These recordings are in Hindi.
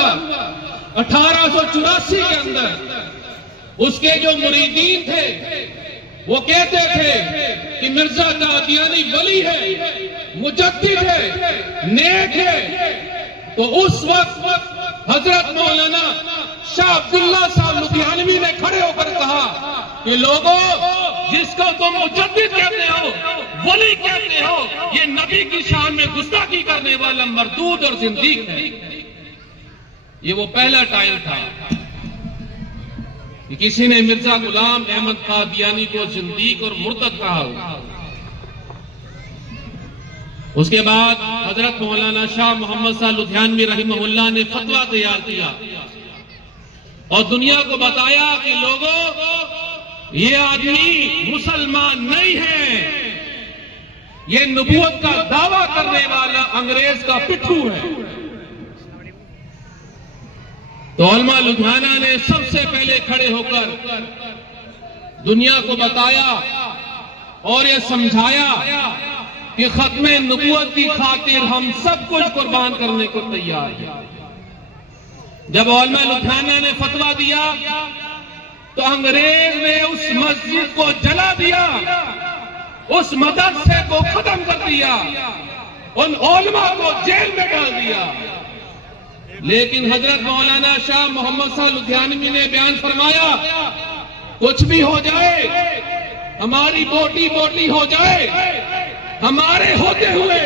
हुआ 1884 के अंदर। उसके जो मुरीदीन थे वो कहते थे कि मिर्जा कादियानी वली है, मुजद्दिद है, नेक है। तो उस वक्त हजरत मौलाना शाह अब्दुल्ला साहब लुधियानवी ने खड़े होकर कहा कि लोगों, जिसको तुम मुजद्दिद कहते हो, वली कहते हो, ये नबी की शान में गुस्ताखी करने वाला मरदूद और जिंदीक है। ये वो पहला टाइम था कि किसी ने मिर्जा गुलाम अहमद कादियानी को जिंदीक और मुर्तद कहा। उसके बाद हजरत मौलाना शाह मोहम्मद साहब लुधियानवी रहमहुल्लाह ने फतवा तैयार किया और दुनिया को बताया कि लोगों, ये आदमी मुसलमान नहीं है, ये नबूवत का दावा करने वाला अंग्रेज का पिट्ठू है। तो उलमा लुधियाना ने सबसे पहले खड़े होकर दुनिया को बताया और ये समझाया कि खत्मे नबूवत की खातिर हम सब कुछ कुर्बान करने को तैयार हैं। जब उलमा लुधियाना ने फतवा दिया तो अंग्रेज ने उस मस्जिद को जला दिया, उस मदरसे को खत्म कर दिया, उन उलमा को जेल में डाल दिया। लेकिन हजरत मौलाना शाह मोहम्मद साहब लुधियानवी ने बयान फरमाया, कुछ भी हो जाए, हमारी बोटी बोटी हो जाए, हमारे होते हुए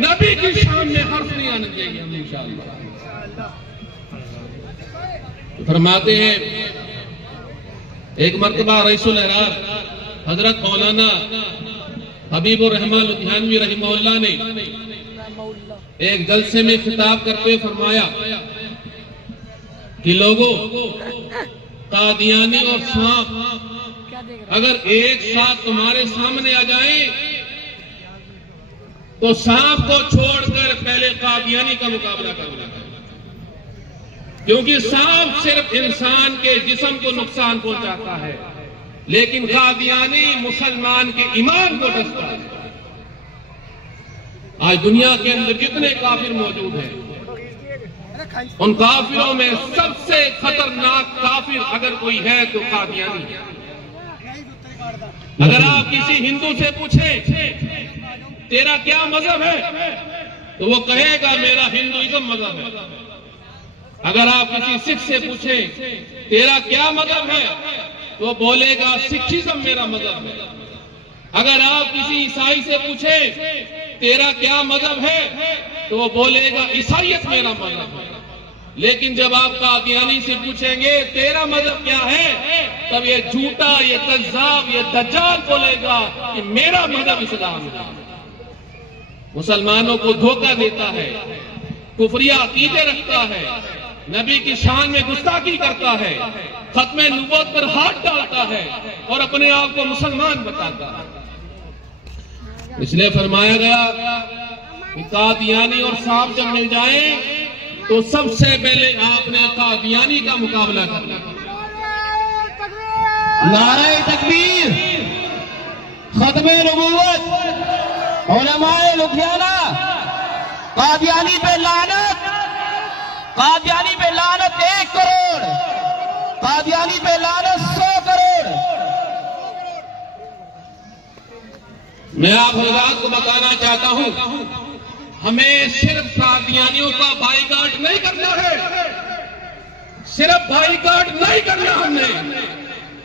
नबी की शान में हर्फ नहीं आने देंगे हम इंशाअल्लाह। फरमाते हैं एक मर्तबा रईसुल अहरार हजरत मौलाना हबीबुर रहमान लुधियानवी रहमहुल्लाह ने एक जलसे में खिताब करते हुए फरमाया कि लोगों, कादियानी और सांप अगर एक साथ तुम्हारे सामने आ जाएं तो सांप को छोड़कर पहले कादियानी का मुकाबला करना है, क्योंकि सांप सिर्फ इंसान के जिस्म को नुकसान पहुंचाता है, लेकिन कादियानी मुसलमान के ईमान को डसता है। आज दुनिया के अंदर जितने काफिर मौजूद हैं, उन काफिरों में सबसे खतरनाक काफिर अगर कोई है तो कादियानी है। अगर आप किसी हिंदू से पूछें तेरा क्या मजहब है, तो वो कहेगा मेरा हिंदुइज्म मजहब है। अगर आप किसी सिख से पूछें तेरा क्या मजहब है, तो वो बोलेगा सिखिज्म मेरा मजहब है। अगर आप किसी ईसाई से पूछें तेरा क्या मजहब है, तो वो बोलेगा ईसाईयत मेरा मजहब है। लेकिन जब आप कादियानी से पूछेंगे तेरा मजहब क्या है, तब ये झूठा, ये कज़्ज़ाब, ये दज्जाल बोलेगा कि मेरा मजहब इस्लाम है। मुसलमानों को धोखा देता है, कुफरिया अकीदे रखता है, नबी की शान में गुस्ताखी करता है, खत्मे नबूवत पर हाथ डालता है और अपने आप को मुसलमान बताता है। इसलिए फरमाया गया कि कादियानी और सांप जब मिल जाए तो सबसे पहले आपने कादियानी का मुकाबला करना। नारे तकबीर, खत्मे नबूवत, उलमाए लुधियाना, कादियानी पे लानत, कादियानी पे लानत 1 करोड़, कादियानी पे लानत 100 करोड़। मैं आप हज़रात को बताना चाहता हूं, हमें सिर्फ कादियानियों का बाइकाट नहीं करना है, सिर्फ बाइकाट नहीं करना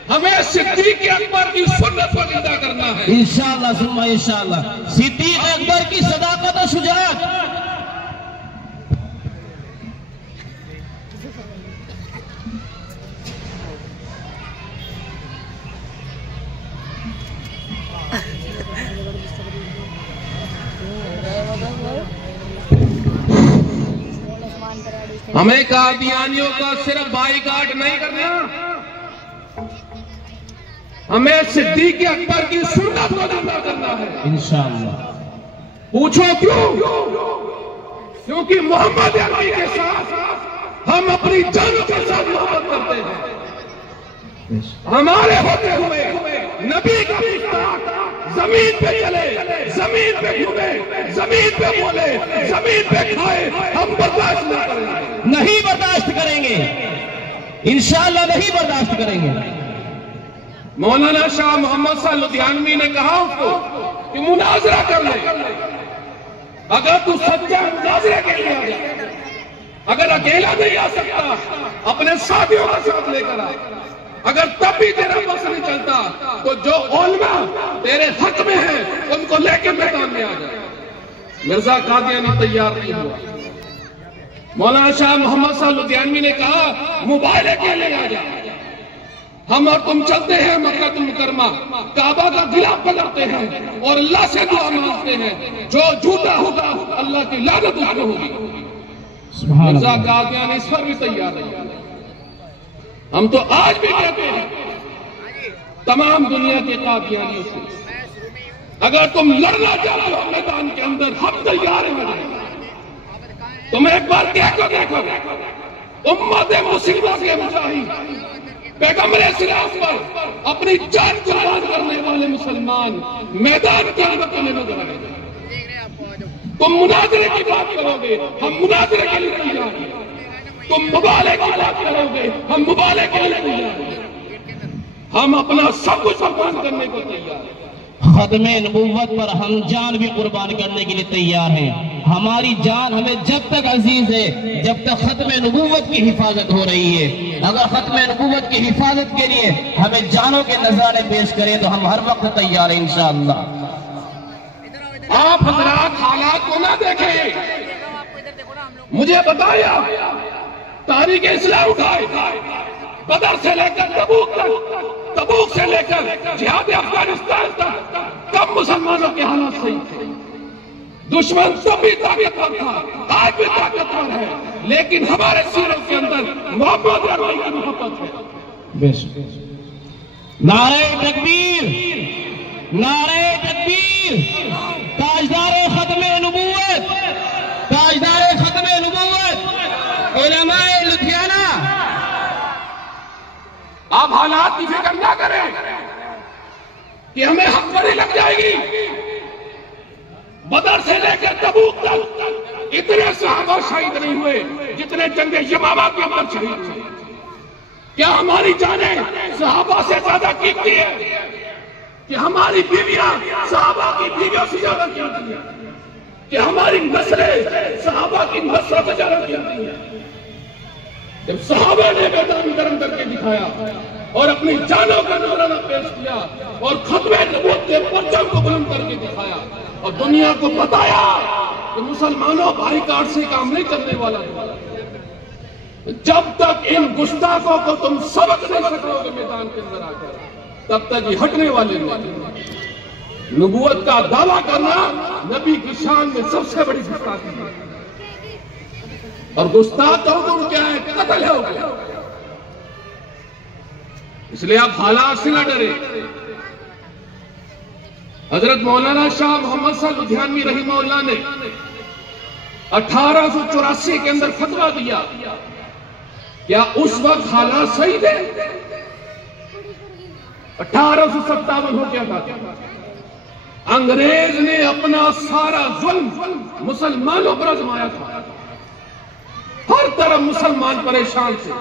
हमें सिद्दीक़ अकबर की सुन्नत को जिंदा करना है। इंशाअल्लाह सुम्मा इंशाअल्लाह। सिद्दीक़ अकबर की सदाकत और शुजाअत, हमें कादियानियों का सिर्फ बाइकाट नहीं करना, हमें सिद्दीक़ अकबर की सुन्नत को जिंदा करना है इंशाअल्लाह। पूछो क्यों? क्योंकि मोहम्मद अली के साथ हम अपनी जान के साथ मोहब्बत करते हैं। हमारे होते हुए नबी का जमीन पे चले, जमीन पे घूमे, जमीन पे बोले, जमीन पे खाए, हम बर्दाश्त नहीं करेंगे। नहीं बर्दाश्त करेंगे, इंशाअल्लाह नहीं बर्दाश्त करेंगे। मौलाना शाह मोहम्मद शाह लुधियानवी ने कहा उसको कि मुनाजरा कर ले, अगर तू सच्चा मुनाजरे के लिए आ जा, अगर अकेला नहीं आ सकता अपने साथियों का साथ लेकर आ, अगर तब भी तेरा बस नहीं चलता तो जो उलमा तेरे हक में है उनको लेके मैदान में आ जाए। मिर्जा कादियानी तैयार नहीं हुआ। मौलाना शाह मोहम्मद शाह लुधियानवी ने कहा मोबाइल के लिए आ जा, हम और तुम चलते हैं मक्का मुकरमा, काबा का गिलाफ पकड़ते हैं और अल्लाह से दुआ मांगते हैं, जो झूठा होगा अल्लाह की लानत उस पर होगी। मिर्जा कादियानी इस पर भी तैयार है। हम तो आज भी कहते हैं तमाम दुनिया के कादियानियों से, अगर तुम लड़ना चाहते हो मैदान के अंदर हम तैयार हैं। तुम एक बार देखो उम्मत मुस्लिमा के मुजाहिद पैगंबर इस्लाम पर अपनी जान कुर्बान करने वाले मुसलमान मैदान के अंदर तुम्हें नजर आएंगे। तुम मुनाजरे की बात करोगे, हम मुनाजरे के लिए तैयार हैं। तुम मुबाले की बात करोगे, हम मुबाले के लिए तैयार हैं। हम अपना सब कुछ कुर्बान करने को तैयार हैं। खत्मे नबूवत पर हम जान भी कुर्बान करने के लिए तैयार हैं। हमारी जान हमें जब तक अजीज है जब तक खत्मे नबूवत की हिफाजत हो रही है। अगर खत्मे नबूवत की हिफाजत के लिए हमें जानों के नजराने पेश करें तो हम हर वक्त तैयार हैं इंशाअल्लाह। आप हजरात हालात को ना देखें, मुझे बताया तारीख इस्लाम उठाए बदर से लेकर तबूक तक, तबूक से लेकर जिहाद अफगानिस्तान तक कब मुसलमानों के हालात सही थे। दुश्मन तब भी ताकतवर था, आज भी ताकतवर है, लेकिन हमारे सीरों के अंदर मोहब्बत अरबी की मोहब्बत है। नारे तकबीर, नारे तकबीर, ताजदारे खत्मे नबूवत, ताजदारे खत्मे नबूवत उलमाए लुधियाना। आप हालात की फिक्र ना करें कि हमें हकबरी लग जाएगी। बदर से लेकर तबूक तक इतने सहाबा शहीद नहीं हुए जितने जंगे यमामा के अंदर शहीद हुए। क्या हमारी जानें सहाबा से ज्यादा कीमती है कि हमारी बीवियां सहाबा की बीवियों से ज्यादा कीमती है, कि हमारी नस्लें सहाबा की नस्लों से ज्यादा कीमती है। जब सहाबा ने मैदान गर्म करके दिखाया और अपनी जानों का नजराना पेश किया और खत्मे नबूवत के परचम को बुलंद करके दिखाया और दुनिया को बताया कि मुसलमानों बाइकाट से काम नहीं करने वाला है। जब तक इन गुस्ताखों को तुम सबक नहीं सकोगे मैदान के अंदर आकर, तब तक ये हटने वाले नहीं। नबूवत का दावा करना नबी की शान में सबसे बड़ी गुस्ताखी है, और गुस्ताख का हुक्म क्या है? कत्ल है हो। इसलिए आप हालात से न डरे। हजरत मौलाना शाह मोहम्मद शाह लुधियानवी रहीमहुल्लाह ने 1884 के अंदर फतवा दिया। क्या उस वक्त हालात सही थे? 1857 हो गया था। अंग्रेज ने अपना सारा जुल्म मुसलमानों पर आजमाया था। हर तरफ मुसलमान परेशान थे,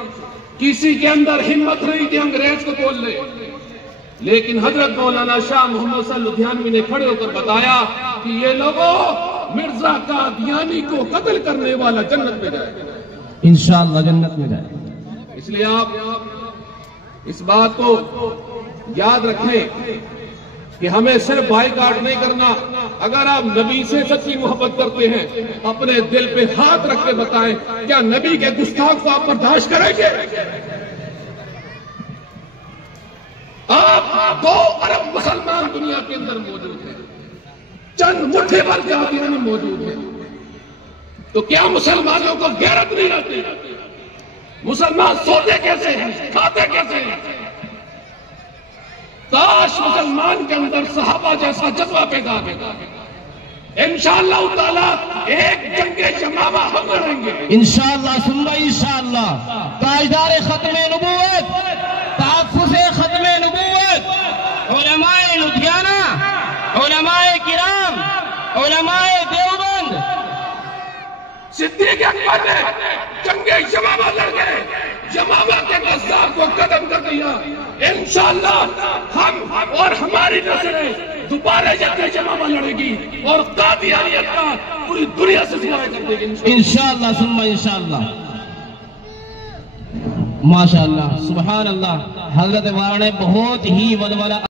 किसी के अंदर हिम्मत नहीं थी अंग्रेज को बोल ले। लेकिन हजरत मौलाना शाह मोहम्मद शाह लुधियानवी ने खड़े होकर बताया कि ये लोगों मिर्जा कादियानी को कत्ल करने वाला जन्नत में जाएगा, इंशाअल्लाह जन्नत में जाएगा। इसलिए आप इस बात को याद रखें कि हमें सिर्फ बाइकाट नहीं करना। अगर आप नबी से सच्ची मोहब्बत करते हैं, अपने दिल पे हाथ रख के बताएं, क्या नबी के गुस्ताख को आप बर्दाश्त करेंगे? आप 2 अरब मुसलमान दुनिया के अंदर मौजूद हैं, चंद मुट्ठी भर कादियानी मौजूद हैं, तो क्या मुसलमानों को गैरत नहीं आती? मुसलमान सोते कैसे हैं, खाते कैसे हैं? काश मुसलमान के अंदर सहाबा जैसा जज्बा पैदा होगा। इंशाअल्लाह ताला एक जंगे यमामा हम लड़ेंगे इंशाअल्लाह, सुम्मा इंशाअल्लाह। ताजदार खत्मे नबूवत, तहफ्फुज़ खत्मे नबूवत, उलमाए लुधियाना, उलमाए किराम, उलमाए देवबंद, सिद्दीक़ अकबर ने जंगे को खत्म कर दिया। इंशाअल्लाह हम और हमारी नस्लें दोबारा जाके जमावा लड़ेगी और कादियानियत का पूरी दुनिया से सिवाय कर देगी इंशाअल्लाह सुम्मा इंशाअल्लाह। माशाअल्लाह सुभान अल्लाह। हजरत वाला ने बहुत ही वलवला